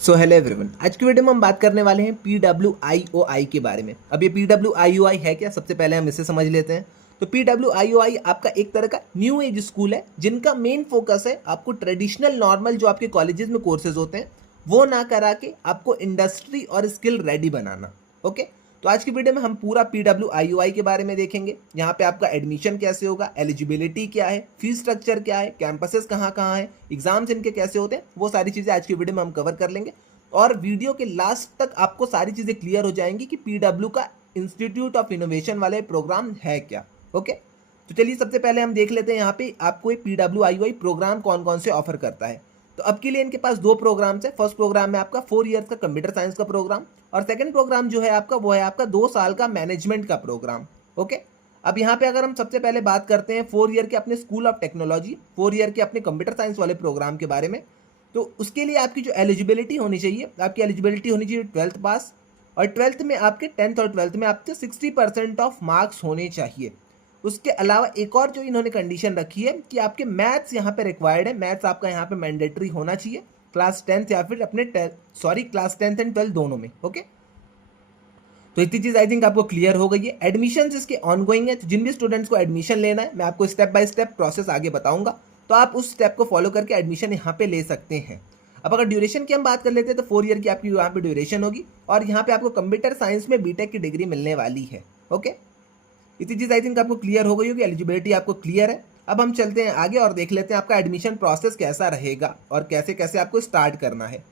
So hello everyone, आज की video में हम बात करने वाले हैं PWIOI के बारे में। अब ये PWIOI है क्या, सबसे पहले हम इसे समझ लेते हैं। तो PWIOI आपका एक तरह का न्यू एज स्कूल है जिनका मेन फोकस है आपको ट्रेडिशनल नॉर्मल जो आपके कॉलेजेस में कोर्सेज होते हैं वो ना करा के आपको इंडस्ट्री और स्किल रेडी बनाना। ओके, तो आज की वीडियो में हम पूरा PWIOI के बारे में देखेंगे। यहाँ पे आपका एडमिशन कैसे होगा, एलिजिबिलिटी क्या है, फीस स्ट्रक्चर क्या है, कैंपसेस कहाँ कहाँ है, एग्जाम्स इनके कैसे होते हैं, वो सारी चीज़ें आज की वीडियो में हम कवर कर लेंगे। और वीडियो के लास्ट तक आपको सारी चीज़ें क्लियर हो जाएंगी कि PW का इंस्टीट्यूट ऑफ इनोवेशन वाले प्रोग्राम है क्या। ओके, तो चलिए सबसे पहले हम देख लेते हैं यहाँ पे आपको एक PWIOI प्रोग्राम कौन कौन से ऑफर करता है। तो अब के लिए इनके पास दो प्रोग्राम्स है। फर्स्ट प्रोग्राम है आपका 4 ईयर्स का कंप्यूटर साइंस का प्रोग्राम और सेकंड प्रोग्राम जो है आपका वो है आपका 2 साल का मैनेजमेंट का प्रोग्राम। ओके, अब यहाँ पे अगर हम सबसे पहले बात करते हैं 4 ईयर के अपने स्कूल ऑफ टेक्नोलॉजी, 4 ईयर के अपने कंप्यूटर साइंस वाले प्रोग्राम के बारे में, तो उसके लिए आपकी जो एलिजिबिलिटी होनी चाहिए, आपकी एलिजिबिलिटी होनी चाहिए 12th पास, और 12th में आपके 10th और 12th में आपके 60% ऑफ मार्क्स होने चाहिए। उसके अलावा एक और जो इन्होंने कंडीशन रखी है कि आपके मैथ्स यहाँ पे रिक्वायर्ड है, मैथ्स आपका यहाँ पे मैंडेटरी होना चाहिए क्लास 10th या फिर अपने क्लास 10th एंड 12th दोनों में। ओके, तो इतनी चीज़ आई थिंक आपको क्लियर हो गई है। एडमिशन इसके ऑनगोइंग है, तो जिन भी स्टूडेंट्स को एडमिशन लेना है मैं आपको स्टेप बाय स्टेप प्रोसेस आगे बताऊंगा, तो आप उस स्टेप को फॉलो करके एडमिशन यहाँ पे ले सकते हैं। अब अगर ड्यूरेशन की हम बात कर लेते हैं तो 4 ईयर की आपकी यहाँ पे ड्यूरेशन होगी और यहाँ पे आपको कंप्यूटर साइंस में बीटेक की डिग्री मिलने वाली है। ओके, इतनी चीज़ आई थिंक आपको क्लियर हो गई होगी, एलिजिबिलिटी आपको क्लियर है। अब हम चलते हैं आगे और देख लेते हैं आपका एडमिशन प्रोसेस कैसा रहेगा और कैसे कैसे आपको स्टार्ट करना है।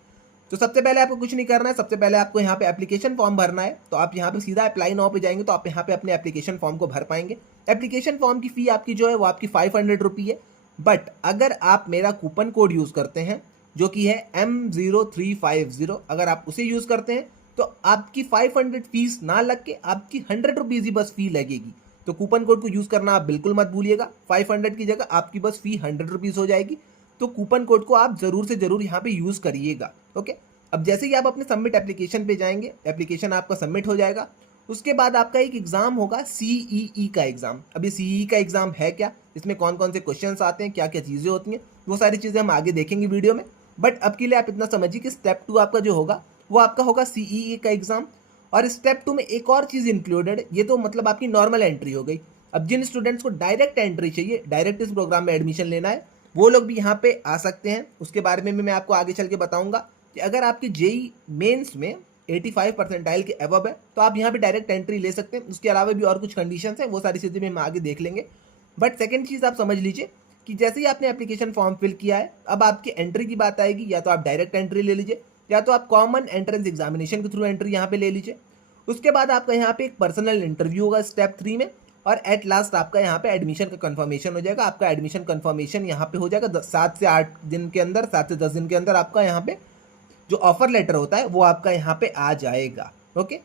तो सबसे पहले आपको कुछ नहीं करना है, सबसे पहले आपको यहाँ पे एप्लीकेशन फॉर्म भरना है। तो आप यहाँ पे सीधा अप्लाई नाउ पे जाएंगे तो आप यहाँ पे अपने एप्लीकेशन फॉर्म को भर पाएंगे। एप्लीकेशन फॉर्म की फ़ी आपकी जो है वो आपकी 500 रुपी है। बट अगर आप मेरा कूपन कोड यूज़ करते हैं जो कि है M0350, अगर आप उसे यूज़ करते हैं तो आपकी 500 फीस ना लग के आपकी 100 रुपीज़ ही बस फी लगेगी। तो कूपन कोड को यूज़ करना आप बिल्कुल मत भूलिएगा। 500 की जगह आपकी बस फी 100 रुपीज़ हो जाएगी। तो कूपन कोड को आप ज़रूर से ज़रूर यहाँ पे यूज़ करिएगा। ओके, अब जैसे ही आप अपने सबमिट एप्लीकेशन पे जाएंगे, एप्लीकेशन आपका सबमिट हो जाएगा। उसके बाद आपका एक एग्ज़ाम होगा CEE का एग्ज़ाम। अब ये CEE का एग्ज़ाम है क्या, इसमें कौन कौन से क्वेश्चंस आते हैं, क्या क्या चीज़ें होती हैं, वो सारी चीज़ें हम आगे देखेंगे वीडियो में। बट अब के लिए आप इतना समझिए कि स्टेप 2 आपका जो होगा वो आपका होगा CEE का एग्ज़ाम। और स्टेप 2 में एक और चीज़ इंक्लूडेड, ये तो मतलब आपकी नॉर्मल एंट्री हो गई। अब जिन स्टूडेंट्स को डायरेक्ट एंट्री चाहिए, डायरेक्ट इस प्रोग्राम में एडमिशन लेना है, वो लोग भी यहाँ पे आ सकते हैं। उसके बारे में भी मैं आपको आगे चल के बताऊंगा कि अगर आपकी जेई मेंस में 85 परसेंटाइल के अबव है तो आप यहाँ पे डायरेक्ट एंट्री ले सकते हैं। उसके अलावा भी और कुछ कंडीशंस हैं, वो सारी चीज़ें भी हम आगे देख लेंगे। बट सेकेंड चीज़ आप समझ लीजिए कि जैसे ही आपने एप्लीकेशन फॉर्म फिल किया है, अब आपकी एंट्री की बात आएगी। या तो आप डायरेक्ट एंट्री ले लीजिए या तो आप कॉमन एंट्रेंस एग्जामिनेशन के थ्रू एंट्री यहाँ पे ले लीजिए। उसके बाद आपका यहाँ पे एक पर्सनल इंटरव्यू होगा स्टेप 3 में, और एट लास्ट आपका यहाँ पे एडमिशन का कंफर्मेशन हो जाएगा। आपका एडमिशन कंफर्मेशन यहाँ पे हो जाएगा 7 से 8 दिन के अंदर, 7 से 10 दिन के अंदर आपका यहाँ पे जो ऑफर लेटर होता है वो आपका यहाँ पे आ जाएगा। ओके,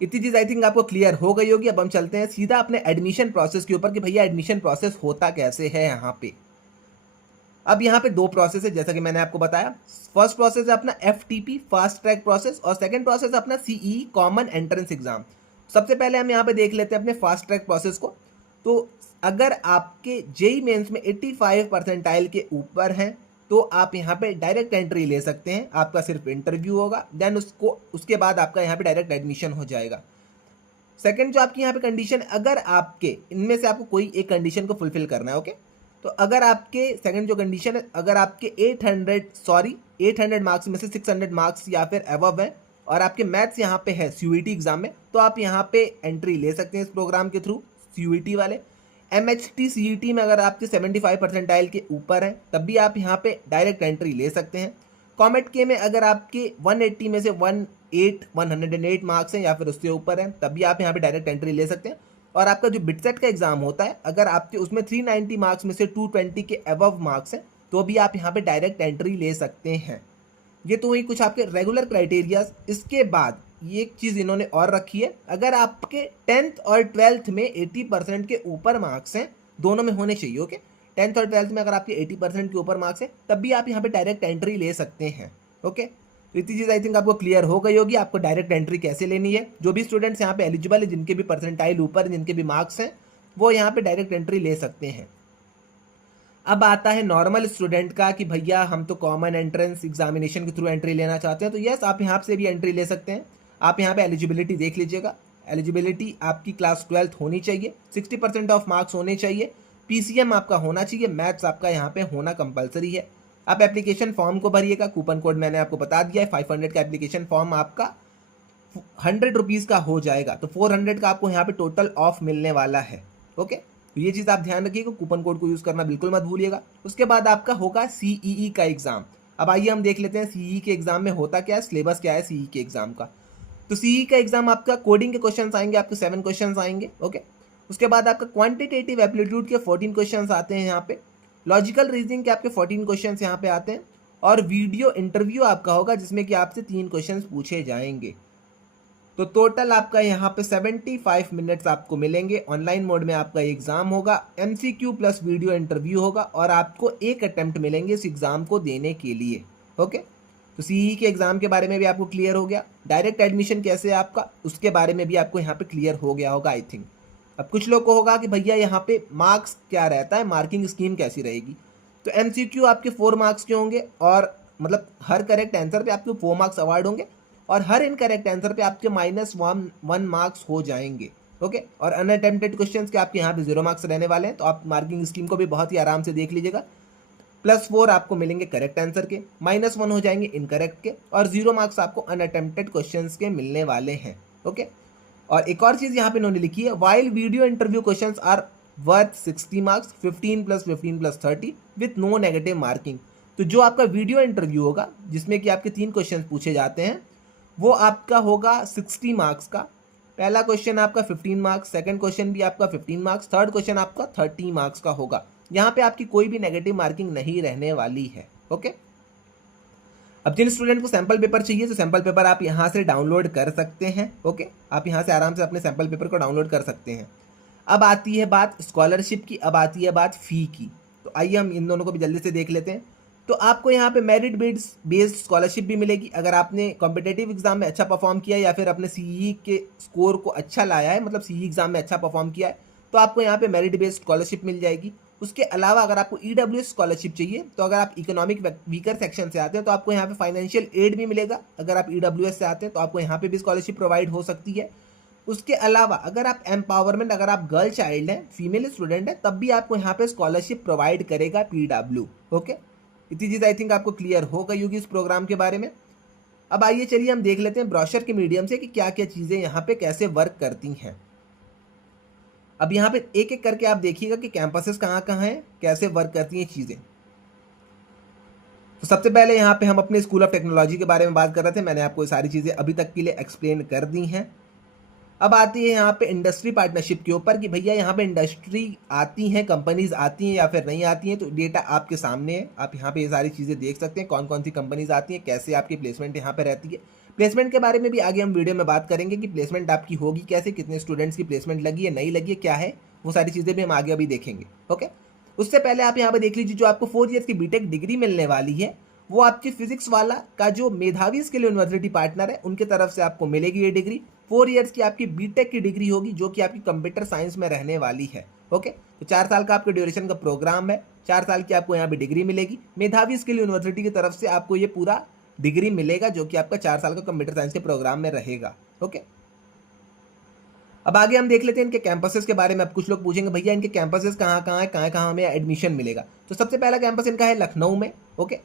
इतनी चीज़ आई थिंक आपको क्लियर हो गई होगी। अब हम चलते हैं सीधा अपने एडमिशन प्रोसेस के ऊपर कि भैया एडमिशन प्रोसेस होता कैसे है यहाँ पे। अब यहाँ पे दो प्रोसेस है जैसा कि मैंने आपको बताया। फर्स्ट प्रोसेस है अपना FTP फास्ट ट्रैक प्रोसेस और सेकंड प्रोसेस है अपना CE कॉमन एंट्रेंस एग्जाम। सबसे पहले हम यहाँ पे देख लेते हैं अपने फास्ट ट्रैक प्रोसेस को। तो अगर आपके जेई मेंस में 85 परसेंटाइल के ऊपर हैं तो आप यहाँ पे डायरेक्ट एंट्री ले सकते हैं। आपका सिर्फ इंटरव्यू होगा, देन उसके बाद आपका यहाँ पे डायरेक्ट एडमिशन हो जाएगा। सेकंड जो आपकी यहाँ पे कंडीशन, अगर आपके इनमें से आपको कोई एक कंडीशन को फुलफिल करना है। ओके, तो अगर आपके सेकंड जो कंडीशन है, अगर आपके 800 मार्क्स में से 600 मार्क्स या फिर अबव है और आपके मैथ्स यहाँ पे है CUET एग्जाम में, तो आप यहाँ पे एंट्री ले सकते हैं इस प्रोग्राम के थ्रू। CUET वाले MHT CET में अगर आपके 75 परसेंटाइल के ऊपर हैं तब भी आप यहाँ पे डायरेक्ट एंट्री ले सकते हैं। कॉमेट के में अगर आपके 180 में से 108 मार्क्स हैं या फिर उससे ऊपर हैं तब भी आप यहाँ पे डायरेक्ट एंट्री ले सकते हैं। और आपका जो बिटसेट का एग्जाम होता है, अगर आपके उसमें 390 मार्क्स में से 220 के अबव मार्क्स हैं तो भी आप यहाँ पे डायरेक्ट एंट्री ले सकते हैं। ये तो वही कुछ आपके रेगुलर क्राइटेरियाज। इसके बाद ये एक चीज़ इन्होंने और रखी है, अगर आपके 10th और 12th में 80% के ऊपर मार्क्स हैं, दोनों में होने चाहिए। ओके, 10th और 12th में अगर आपके 80% के ऊपर मार्क्स हैं तब भी आप यहाँ पे डायरेक्ट एंट्री ले सकते हैं। ओके, तो इतनी चीज़ आई थिंक आपको क्लियर हो गई होगी आपको डायरेक्ट एंट्री कैसे लेनी है। जो भी स्टूडेंट्स यहाँ पे एलिजिबल है, जिनके भी परसेंटाइल ऊपर, जिनके भी मार्क्स हैं, वो यहाँ पे डायरेक्ट एंट्री ले सकते हैं। अब आता है नॉर्मल स्टूडेंट का कि भैया हम तो कॉमन एंट्रेंस एग्जामिनेशन के थ्रू एंट्री लेना चाहते हैं, तो यस आप यहाँ से भी एंट्री ले सकते हैं। आप यहाँ पे एलिजिबिलिटी देख लीजिएगा। एलिजिबिलिटी आपकी क्लास 12th होनी चाहिए, 60% ऑफ मार्क्स होने चाहिए, पीसीएम आपका होना चाहिए, मैथ्स आपका यहाँ पे होना कंपलसरी है। आप एप्लीकेशन फॉर्म को भरिएगा, कूपन कोड मैंने आपको बता दिया है, 500 का एप्लीकेशन फॉर्म आपका 100 रुपीज़ का हो जाएगा, तो 400 का आपको यहाँ पे टोटल ऑफ मिलने वाला है। ओके, तो ये चीज़ आप ध्यान रखिएगा, कूपन कोड को यूज़ करना बिल्कुल मत भूलिएगा। उसके बाद आपका होगा सीईई का एग्ज़ाम। अब आइए हम देख लेते हैं सीईई के एग्ज़ाम में होता क्या है, सिलेबस क्या है सीईई के एग्ज़ाम का। तो सीईई का एग्ज़ाम आपका कोडिंग के क्वेश्चन आएंगे, आपके 7 क्वेश्चन आएंगे। ओके, उसके बाद आपका क्वांटिटेटिव एप्टीट्यूड के 14 क्वेश्चन आते हैं यहाँ पे, लॉजिकल रीजनिंग के आपके 14 क्वेश्चन यहाँ पे आते हैं, और वीडियो इंटरव्यू आपका होगा जिसमें कि आपसे 3 क्वेश्चन पूछे जाएंगे। तो टोटल आपका यहाँ पे 75 मिनट्स आपको मिलेंगे। ऑनलाइन मोड में आपका एग्जाम होगा, एमसीक्यू प्लस वीडियो इंटरव्यू होगा, और आपको एक अटेम्प्ट मिलेंगे इस एग्जाम को देने के लिए। ओके, तो सीई के एग्जाम के बारे में भी आपको क्लियर हो गया। डायरेक्ट एडमिशन कैसे है आपका, उसके बारे में भी आपको यहाँ पे क्लियर हो गया होगा आई थिंक। अब कुछ लोग को होगा कि भैया यहाँ पे मार्क्स क्या रहता है, मार्किंग स्कीम कैसी रहेगी। तो एमसीक्यू आपके 4 मार्क्स के होंगे, और मतलब हर करेक्ट आंसर पे आपको 4 मार्क्स अवार्ड होंगे, और हर इनकरेक्ट आंसर पे आपके -1 मार्क्स हो जाएंगे। ओके, और अनअटेम्प्टेड क्वेश्चंस के आपके यहाँ पे 0 मार्क्स रहने वाले हैं। तो आप मार्किंग स्कीम को भी बहुत ही आराम से देख लीजिएगा। +4 आपको मिलेंगे करेक्ट आंसर के, -1 हो जाएंगे इनकरेक्ट के, और 0 मार्क्स आपको अनअटेम्प्टेड क्वेश्चंस के मिलने वाले हैं। ओके, और एक और चीज़ यहाँ पे इन्होंने लिखी है, while video interview questions are worth 60 marks, 15 + 15 + 30 with no negative marking. तो जो आपका वीडियो इंटरव्यू होगा जिसमें कि आपके 3 क्वेश्चन पूछे जाते हैं, वो आपका होगा 60 मार्क्स का। पहला क्वेश्चन आपका 15 मार्क्स, सेकंड क्वेश्चन भी आपका 15 मार्क्स, थर्ड क्वेश्चन आपका 30 मार्क्स का होगा। यहाँ पे आपकी कोई भी नेगेटिव मार्किंग नहीं रहने वाली है। ओके, अब जिन स्टूडेंट को सैंपल पेपर चाहिए तो सैंपल पेपर आप यहाँ से डाउनलोड कर सकते हैं। ओके, आप यहाँ से आराम से अपने सैंपल पेपर को डाउनलोड कर सकते हैं। अब आती है बात स्कॉलरशिप की, अब आती है बात फ़ी की। तो आइए हम इन दोनों को भी जल्दी से देख लेते हैं। तो आपको यहाँ पे मेरिट बेस्ड स्कॉलरशिप भी मिलेगी। अगर आपने कॉम्पिटेटिव एग्जाम में अच्छा परफॉर्म किया है, या फिर अपने सीई के स्कोर को अच्छा लाया है, मतलब सीई एग्जाम में अच्छा परफॉर्म किया है, तो आपको यहाँ पे मेरिट बेस्ड स्कॉलरशिप मिल जाएगी। उसके अलावा अगर आपको ईडब्ल्यूएस स्कॉलरशिप चाहिए, तो अगर आप इकोनॉमिक वीकर सेक्शन से आते हैं तो आपको यहाँ पे फाइनेंशियल एड भी मिलेगा। अगर आप ईडब्ल्यूएस से आते हैं तो आपको यहाँ पे भी स्कॉलरशिप प्रोवाइड हो सकती है। उसके अलावा अगर आप एम्पावरमेंट, अगर आप गर्ल चाइल्ड हैं, फीमेल स्टूडेंट है, तब भी आपको यहाँ पे स्कॉलरशिप प्रोवाइड करेगा पीडब्ल्यू। ओके, इतनी चीज़ आई थिंक आपको क्लियर हो गई होगी इस प्रोग्राम के बारे में। अब आइए चलिए हम देख लेते हैं ब्रोशर के मीडियम से कि क्या क्या चीज़ें यहाँ पे कैसे वर्क करती हैं। अब यहाँ पे एक एक करके आप देखिएगा कि कैंपसेस कहाँ कहाँ हैं, कैसे वर्क करती हैं चीज़ें। तो सबसे पहले यहाँ पे हम अपने स्कूल ऑफ टेक्नोलॉजी के बारे में बात कर रहे थे, मैंने आपको ये सारी चीज़ें अभी तक के लिए एक्सप्लेन कर दी हैं। अब आती है यहाँ पे इंडस्ट्री पार्टनरशिप के ऊपर कि भैया यहाँ पे इंडस्ट्री आती हैं, कंपनीज आती हैं या फिर नहीं आती हैं। तो डेटा आपके सामने है, आप यहाँ पे ये सारी चीज़ें देख सकते हैं, कौन कौन सी कंपनीज आती हैं, कैसे आपकी प्लेसमेंट यहाँ पे रहती है। प्लेसमेंट के बारे में भी आगे हम वीडियो में बात करेंगे कि प्लेसमेंट आपकी होगी कैसे, कितने स्टूडेंट्स की प्लेसमेंट लगी है, नहीं लगी है, क्या है, वो सारी चीज़ें भी हम आगे अभी देखेंगे। ओके, उससे पहले आप यहाँ पे देख लीजिए, जो आपको 4 ईयर्स की बीटेक डिग्री मिलने वाली है, वो आपकी फिजिक्स वाला का जो मेधावी स्किल यूनिवर्सिटी पार्टनर है उनके तरफ से आपको मिलेगी ये डिग्री। 4 ईयर्स की आपकी बीटेक की डिग्री होगी, जो कि आपकी कंप्यूटर साइंस में रहने वाली है। ओके, तो 4 साल का आपके ड्यूरेशन का प्रोग्राम है, 4 साल की आपको यहाँ पे डिग्री मिलेगी। मेधावी स्किल यूनिवर्सिटी की तरफ से आपको ये पूरा डिग्री मिलेगा, जो कि आपका 4 साल का कंप्यूटर साइंस के प्रोग्राम में रहेगा। ओके, अब आगे हम देख लेते हैं इनके कैंपसेस के बारे में। अब कुछ लोग पूछेंगे भैया इनके कैंपसेस कहाँ कहाँ है, कहाँ कहाँ हमें एडमिशन मिलेगा। तो सबसे पहला कैंपस इनका है लखनऊ में। ओके,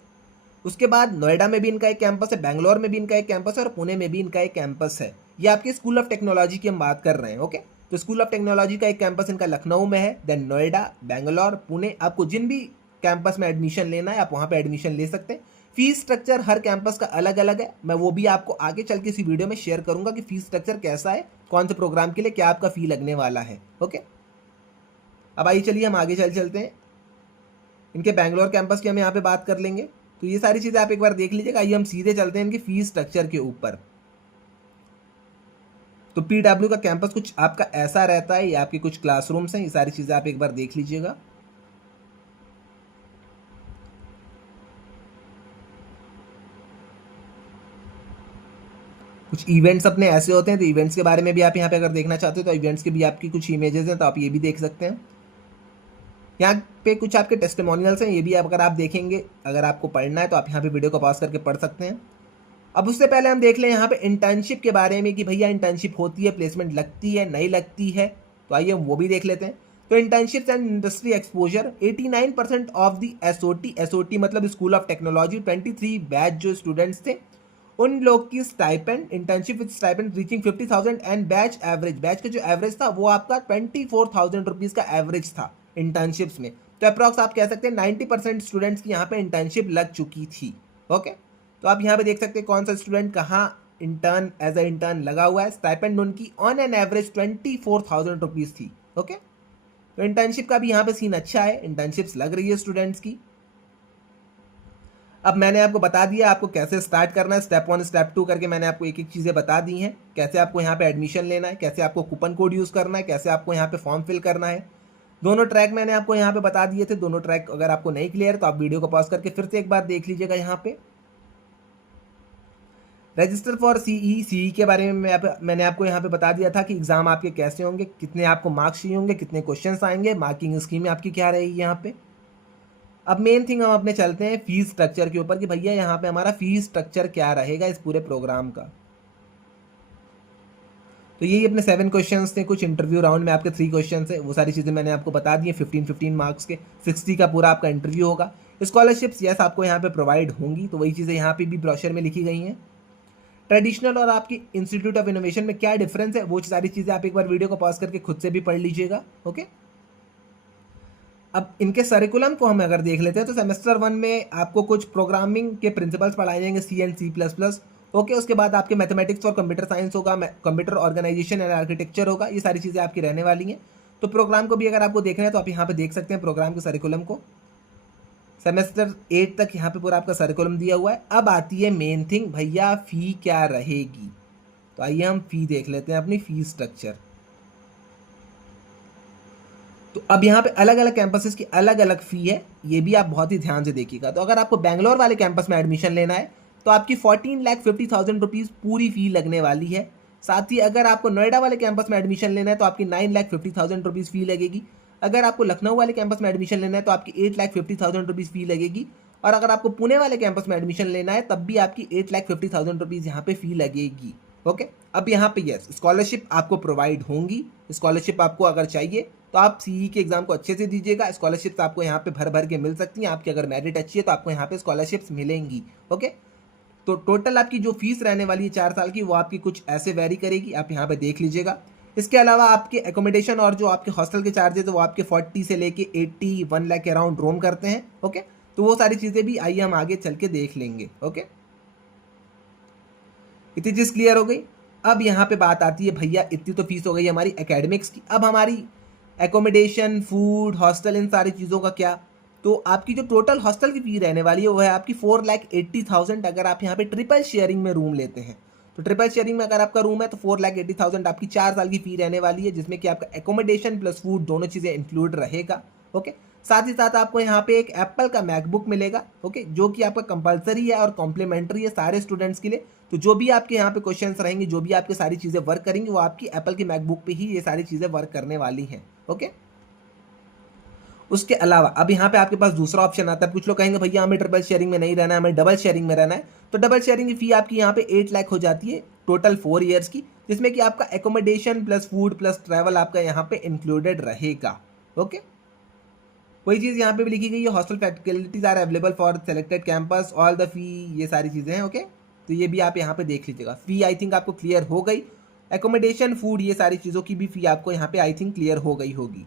उसके बाद नोएडा में भी इनका एक कैंपस है, बेंगलोर में भी इनका एक कैंपस है, और पुणे में भी इनका एक कैंपस है। ये आपके स्कूल ऑफ टेक्नोलॉजी की हम बात कर रहे हैं। ओके, तो स्कूल ऑफ टेक्नोलॉजी का एक कैंपस इनका लखनऊ में है, देन नोएडा, बेंगलोर, पुणे। आपको जिन भी कैंपस में एडमिशन लेना है आप वहाँ पे एडमिशन ले सकते हैं। फीस स्ट्रक्चर हर कैंपस का अलग अलग है, मैं वो भी आपको आगे चल के इसी वीडियो में शेयर करूंगा कि फीस स्ट्रक्चर कैसा है, कौन से प्रोग्राम के लिए क्या आपका फी लगने वाला है। ओके, अब आइए चलिए हम आगे चलते हैं। इनके बैंगलोर कैंपस की हम यहाँ पे बात कर लेंगे। तो ये सारी चीज़ें आप एक बार देख लीजिएगा। आइए हम सीधे चलते हैं इनकी फीस स्ट्रक्चर के ऊपर। तो पीडब्ल्यू का कैंपस कुछ आपका ऐसा रहता है, ये आपके कुछ क्लासरूम्स हैं, ये सारी चीज़ें आप एक बार देख लीजिएगा। कुछ इवेंट्स अपने ऐसे होते हैं, तो इवेंट्स के बारे में भी आप यहाँ पे अगर देखना चाहते हो तो इवेंट्स के भी आपकी कुछ इमेजेस हैं, तो आप ये भी देख सकते हैं। यहाँ पे कुछ आपके टेस्टिमोनियल्स हैं, ये भी अगर आप देखेंगे, अगर आपको पढ़ना है तो आप यहाँ पे वीडियो को पॉज करके पढ़ सकते हैं। अब उससे पहले हम देख लें यहाँ पे इंटर्नशिप के बारे में कि भैया इंटर्नशिप होती है, प्लेसमेंट लगती है, नहीं लगती है, तो आइए हम वो भी देख लेते हैं। तो internship and industry exposure 89% of the SOT मतलब स्कूल ऑफ टेक्नोलॉजी 23 बैच जो स्टूडेंट्स थे उन लोग की stipend, internship with stipend reaching 50,000 and batch का जो एवरेज था वो आपका 24,000 रुपीज़ का एवरेज था इंटर्नशिप्स में। तो अप्रॉक्स आप कह सकते हैं 90% स्टूडेंट्स की यहाँ पे इंटर्नशिप लग चुकी थी। ओके, तो आप यहाँ पे देख सकते हैं कौन सा स्टूडेंट कहाँ इंटर्न एज अ इंटर्न लगा हुआ है। स्टाइपेंड उनकी ऑन एन एवरेज 24,000 रुपीज़ थी। ओके, तो इंटर्नशिप का भी यहाँ पे सीन अच्छा है, इंटर्नशिप्स लग रही है स्टूडेंट्स की। अब मैंने आपको बता दिया आपको कैसे स्टार्ट करना है, स्टेप 1 स्टेप 2 करके मैंने आपको एक एक चीज़ें बता दी हैं। कैसे आपको यहाँ पे एडमिशन लेना है, कैसे आपको कूपन कोड यूज़ करना है, कैसे आपको यहाँ पे फॉर्म फिल करना है। दोनों ट्रैक मैंने आपको यहाँ पे बता दिए थे। दोनों ट्रैक अगर आपको नहीं क्लियर है तो आप वीडियो को पॉज करके फिर से एक बार देख लीजिएगा। यहाँ पे रजिस्टर फॉर सीई के बारे में मैंने आपको यहाँ पे बता दिया था कि एग्जाम आपके कैसे होंगे, कितने आपको मार्क्स चाहिए होंगे, कितने क्वेश्चंस आएंगे, मार्किंग स्कीम आपकी क्या रहेगी यहाँ पे। अब मेन थिंग हम अपने चलते हैं फीस स्ट्रक्चर के ऊपर कि भैया यहाँ पे हमारा फीस स्ट्रक्चर क्या रहेगा इस पूरे प्रोग्राम का। तो यही अपने 7 क्वेश्चंस थे, कुछ इंटरव्यू राउंड में आपके 3 क्वेश्चन है, वो सारी चीज़ें मैंने आपको बता दी है। 15 मार्क्स के 60 का पूरा आपका इंटरव्यू होगा। स्कॉलरशिप्स यस आपको यहाँ पे प्रोवाइड होंगी, तो वही चीज़ें यहाँ पे भी ब्रोशर में लिखी गई हैं। ट्रेडिशनल और आपकी इंस्टीट्यूट ऑफ इनोवेशन में क्या डिफरेंस है वो सारी चीज़ें आप एक बार वीडियो को पॉज करके खुद से भी पढ़ लीजिएगा। ओके, अब इनके सरिकुलम को हम अगर देख लेते हैं तो सेमेस्टर 1 में आपको कुछ प्रोग्रामिंग के प्रिंसिपल्स पढ़ाए जाएंगे, सी एंड C++। ओके, उसके बाद आपके मैथमेटिक्स और कंप्यूटर साइंस होगा, कंप्यूटर ऑर्गेनाइजेशन एंड आर्किटेक्चर होगा, ये सारी चीज़ें आपकी रहने वाली हैं। तो प्रोग्राम को भी अगर आपको देखना है तो आप यहाँ पे देख सकते हैं प्रोग्राम के सरिकुलम को। सेमेस्टर 8 तक यहाँ पे पूरा आपका सरिकुलम दिया हुआ है। अब आती है मेन थिंग, भैया फ़ी क्या रहेगी। तो आइए हम फ़ी देख लेते हैं, अपनी फ़ी स्ट्रक्चर। तो अब यहाँ पे अलग अलग कैंपसेस की अलग अलग फ़ी है, ये भी आप बहुत ही ध्यान से देखिएगा। तो अगर आपको बेंगलोर वाले कैंपस में एडमिशन लेना है तो आपकी 14,50,000 रुपीज़ पूरी फ़ी लगने वाली है। साथ ही अगर आपको नोएडा वाले कैंपस में एडमिशन लेना है तो आपकी 9,50,000 रुपीज़ फ़ी लगेगी। अगर आपको लखनऊ वाले कैंपस में एडमिशन लेना है तो आपकी 8,50,000 रुपीज़ फ़ी लगेगी। और अगर आपको पुणे वाले कैंपस में एडमिशन लेना है तब भी आपकी 8,50,000 रुपीज़ यहाँ पे फ़ी लगेगी। ओके, अब यहाँ पे यस स्कॉलरशिप आपको प्रोवाइड होंगी। स्कॉलरशिप आपको अगर चाहिए तो आप सीई के एग्जाम को अच्छे से दीजिएगा। स्कॉलरशिप्स आपको यहाँ पे भर भर के मिल सकती हैं। आपकी अगर मेरिट अच्छी है तो आपको यहाँ पे स्कॉलरशिप्स मिलेंगी। ओके, तो टोटल आपकी जो फीस रहने वाली है 4 साल की वो आपकी कुछ ऐसे वेरी करेगी, आप यहाँ पे देख लीजिएगा। इसके अलावा आपके एकोमोडेशन और जो आपके हॉस्टल के चार्जेस है वो आपके 40 से लेके 81 लाख के अराउंड रोम करते हैं। ओके, तो वो सारी चीज़ें भी आइए हम आगे चल के देख लेंगे। ओके, इतनी चीज़ क्लियर हो गई। अब यहाँ पे बात आती है भैया इतनी तो फीस हो गई हमारी एकेडमिक्स की, अब हमारी एकोमोडेशन, फूड, हॉस्टल, इन सारी चीज़ों का क्या। तो आपकी जो टोटल हॉस्टल की फी रहने वाली है वो है आपकी 4,80,000 अगर आप यहाँ पे ट्रिपल शेयरिंग में रूम लेते हैं। तो ट्रिपल शेयरिंग में अगर आपका रूम है तो 4,80,000 आपकी 4 साल की फी रहने वाली है, जिसमें कि आपका एकोमोडेशन प्लस फूड दोनों चीज़ें इंक्लूड रहेगा। ओके, साथ ही साथ आपको यहाँ पे एक एप्पल का मैकबुक मिलेगा। ओके, जो कि आपका कंपलसरी है और कॉम्प्लीमेंट्री है सारे स्टूडेंट्स के लिए। तो जो भी आपके यहाँ पे क्वेश्चंस रहेंगे, जो भी आपके सारी चीज़ें वर्क करेंगी वो आपकी एप्पल की मैकबुक पे ही ये सारी चीज़ें वर्क करने वाली हैं। ओके, उसके अलावा अब यहाँ पे आपके पास दूसरा ऑप्शन आता है। कुछ लोग कहेंगे भैया हमें ट्रिपल शेयरिंग में नहीं रहना है, हमें डबल शेयरिंग में रहना है। तो डबल शेयरिंग की फी आपकी यहाँ पे 8 लाख हो जाती है टोटल 4 ईयर्स की, जिसमें कि आपका accommodation plus food plus travel आपका यहाँ पे इंक्लूडेड रहेगा। ओके, वही चीज़ यहाँ पे भी लिखी गई है, hostel facilities are available for selected campus, all the fee, ये सारी चीज़ें हैं। ओके, तो ये भी आप यहाँ पे देख लीजिएगा। फी आई थिंक आपको क्लियर हो गई। एकोमोडेशन, फूड, ये सारी चीज़ों की भी फी आपको यहाँ पे आई थिंक क्लियर हो गई होगी।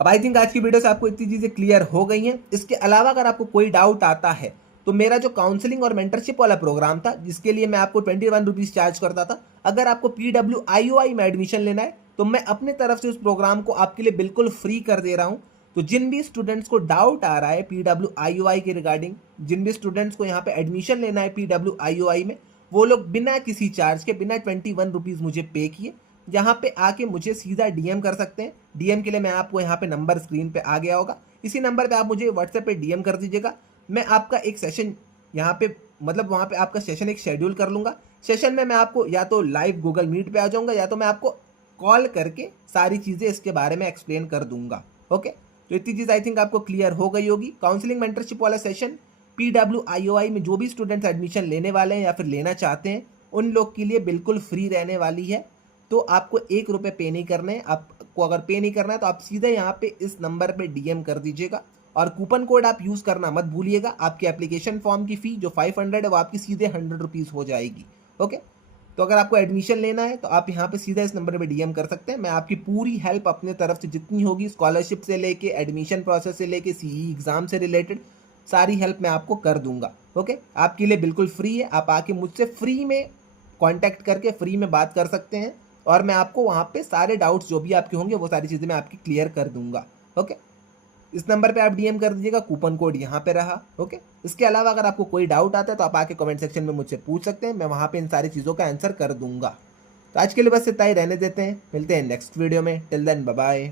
अब आई थिंक आज की वीडियो से आपको इतनी चीज़ें क्लियर हो गई हैं। इसके अलावा अगर आपको कोई डाउट आता है तो मेरा जो काउंसलिंग और मेंटरशिप वाला प्रोग्राम था, जिसके लिए मैं आपको 21 रुपीज़ चार्ज करता था, अगर आपको PWIOI में एडमिशन लेना है तो मैं अपने तरफ से उस प्रोग्राम को आपके लिए बिल्कुल फ्री कर दे रहा हूँ। तो जिन भी स्टूडेंट्स को डाउट आ रहा है PWIOI के रिगार्डिंग, जिन भी स्टूडेंट्स को यहाँ पे एडमिशन लेना है PWIOI में, वो लोग बिना किसी चार्ज के, बिना 21 रुपीज़ मुझे पे किए यहाँ पे आके मुझे सीधा DM कर सकते हैं। DM के लिए मैं आपको यहाँ पे नंबर स्क्रीन पे आ गया होगा, इसी नंबर पे आप मुझे व्हाट्सएप पे DM कर दीजिएगा। मैं आपका एक सेशन यहाँ पे मतलब वहाँ पे आपका सेशन एक शेड्यूल कर लूँगा। सेशन में मैं आपको या तो लाइव गूगल मीट पे आ जाऊँगा या तो मैं आपको कॉल करके सारी चीज़ें इसके बारे में एक्सप्लेन कर दूंगा। ओके, तो इतनी चीज़ आई थिंक आपको क्लियर हो गई होगी। काउंसलिंग मेंटरशिप वाला सेशन PWIOI में जो भी स्टूडेंट्स एडमिशन लेने वाले हैं या फिर लेना चाहते हैं उन लोग के लिए बिल्कुल फ्री रहने वाली है। तो आपको 1 रुपये पे नहीं करने हैं। आपको अगर पे नहीं करना है तो आप सीधे यहाँ पे इस नंबर पे DM कर दीजिएगा और कूपन कोड आप यूज़ करना मत भूलिएगा। आपकी एप्लीकेशन फॉर्म की फ़ी जो 500 है वो आपकी सीधे 100 रुपीज़ हो जाएगी। ओके, तो अगर आपको एडमिशन लेना है तो आप यहाँ पे सीधा इस नंबर पे DM कर सकते हैं। मैं आपकी पूरी हेल्प अपने तरफ से जितनी होगी, स्कॉलरशिप से लेके एडमिशन प्रोसेस से लेके CE एग्ज़ाम से रिलेटेड सारी हेल्प मैं आपको कर दूंगा। ओके, आपके लिए बिल्कुल फ्री है। आप आके मुझसे फ्री में कांटेक्ट करके फ्री में बात कर सकते हैं और मैं आपको वहाँ पे सारे डाउट्स जो भी आपके होंगे वो सारी चीज़ें मैं आपकी क्लियर कर दूंगा। ओके, इस नंबर पे आप DM कर दीजिएगा, कूपन कोड यहाँ पे रहा। ओके, इसके अलावा अगर आपको कोई डाउट आता है तो आप आके कमेंट सेक्शन में मुझसे पूछ सकते हैं, मैं वहाँ पे इन सारी चीज़ों का आंसर कर दूंगा। तो आज के लिए बस इतना ही रहने देते हैं, मिलते हैं नेक्स्ट वीडियो में। Till then bye bye.